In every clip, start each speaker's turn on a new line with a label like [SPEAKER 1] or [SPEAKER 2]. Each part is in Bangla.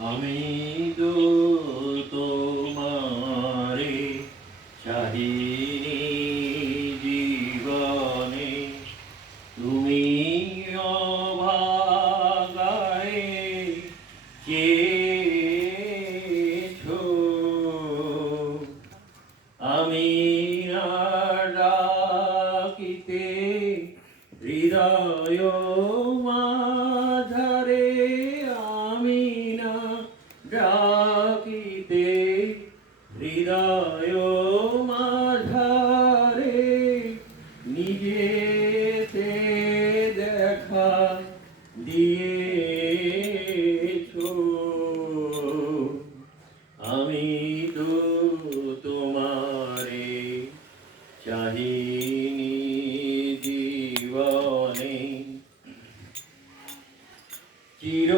[SPEAKER 1] আমি তো মাঝারে নিজেতে দেখা দিয়েছ। আমি তো তোমারে চাহিনি জীবনে। চির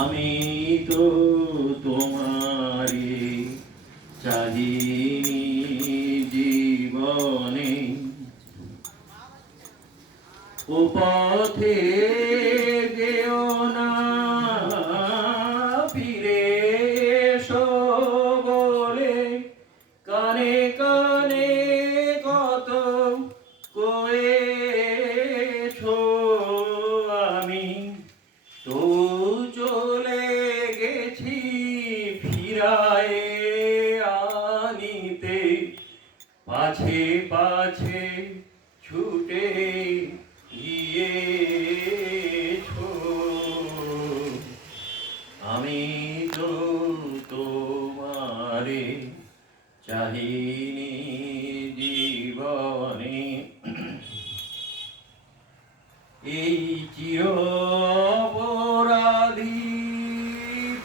[SPEAKER 1] আমি তো তোমারে চাহিনি জীবনে। ও পথে পাছে পাছে ছুটে গিয়ে আমি তো তোমারে চাহিনি জীবনে। এই চির অপরাধী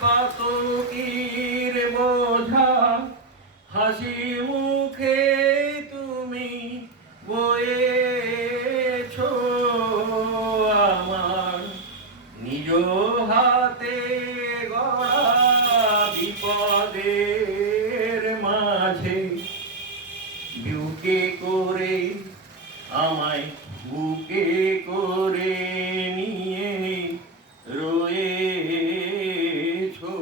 [SPEAKER 1] পাতকির বোঝা হাসি হাতে গড়া বিপদের মাঝে। বুকে করে, আমায় বুকে করে নিয়ে রয়েছো।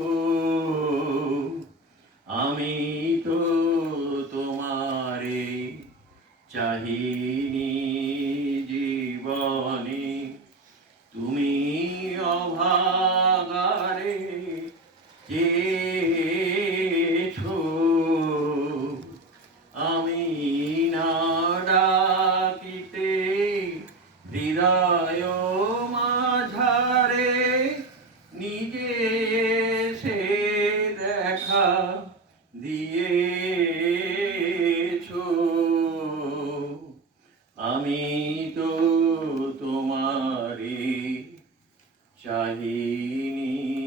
[SPEAKER 1] আমি তো তোমারে চাহিনি। चाहिनी